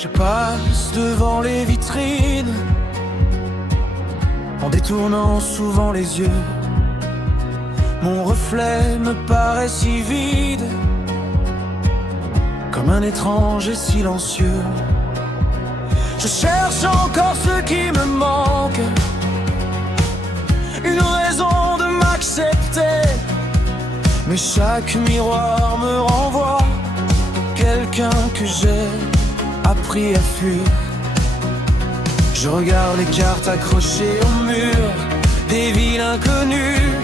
Je passe devant les vitrines en détournant souvent les yeux. Mon reflet me paraît si vide, comme un étranger silencieux. Je cherche encore ce qui me manque, une raison de m'accepter. Mais chaque miroir me renvoie quelqu'un que j'ai appris à fuir. Je regarde les cartes accrochées au mur, des villes inconnues,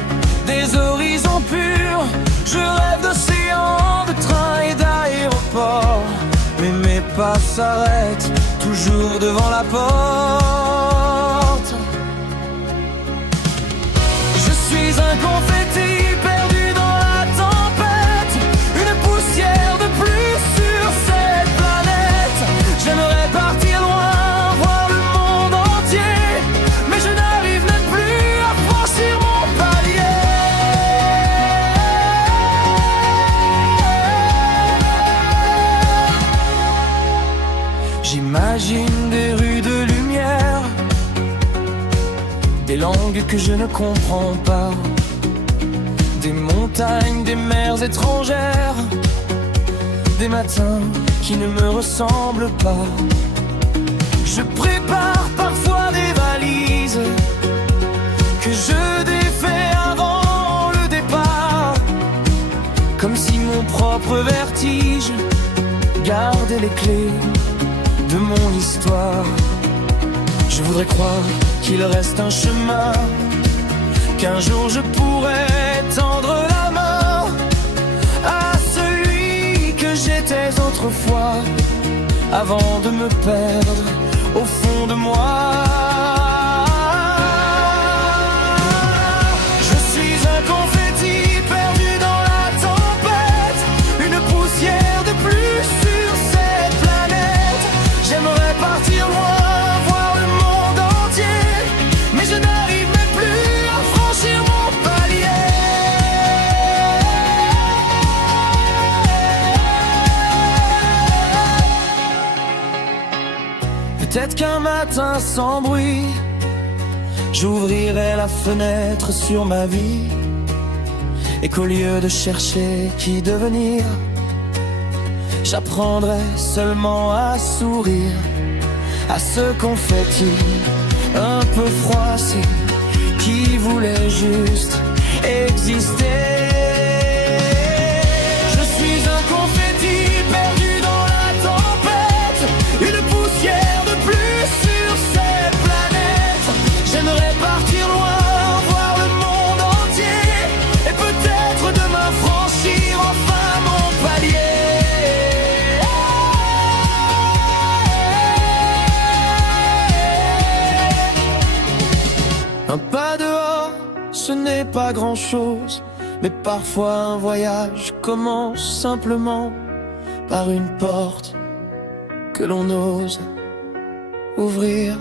des horizons purs. Je rêve d'océans, de trains et d'aéroports, mais mes pas s'arrêtent toujours devant la porte. Je suis un confetti perdu dans la tempête, une poussière de plus sur cette planète. J'aimerais partir loin, voir le monde entier, mais je n'arrive même plus à franchir mon palier. J'imagine des rues de lumière, des langues que je ne comprends pas, des montagnes, des mers étrangères, des matins qui ne me ressemblent pas. Je prépare parfois des valises que je défais avant le départ, comme si mon propre vertige gardait les clés de mon histoire. Je voudrais croire qu'il reste un chemin, qu'un jour je pourrais tendre la main à celui que j'étais autrefois, avant de me perdre au fond de moi. Je suis un confetti perdu dans la tempête, une poussière de plus sur cette planète. J'aimerais partir loin, voir le monde entier, mais je n'arrive même plus à franchir mon palier. Peut-être qu'un matin sans bruit, j'ouvrirai la fenêtre sur ma vie, et qu'au lieu de chercher qui devenir, j'apprendrai seulement à sourire à ce confetti un peu froissé qui voulait juste exister. Je suis un confetti perdu dans la tempête, une poussière de plus sur cette planète. J'aimerais partir loin, voir le monde entier, et peut-être demain franchir enfin mon palier. Un pas dehors, ce n'est pas grand-chose, mais parfois un voyage commence simplement par une porte que l'on ose ouvrir.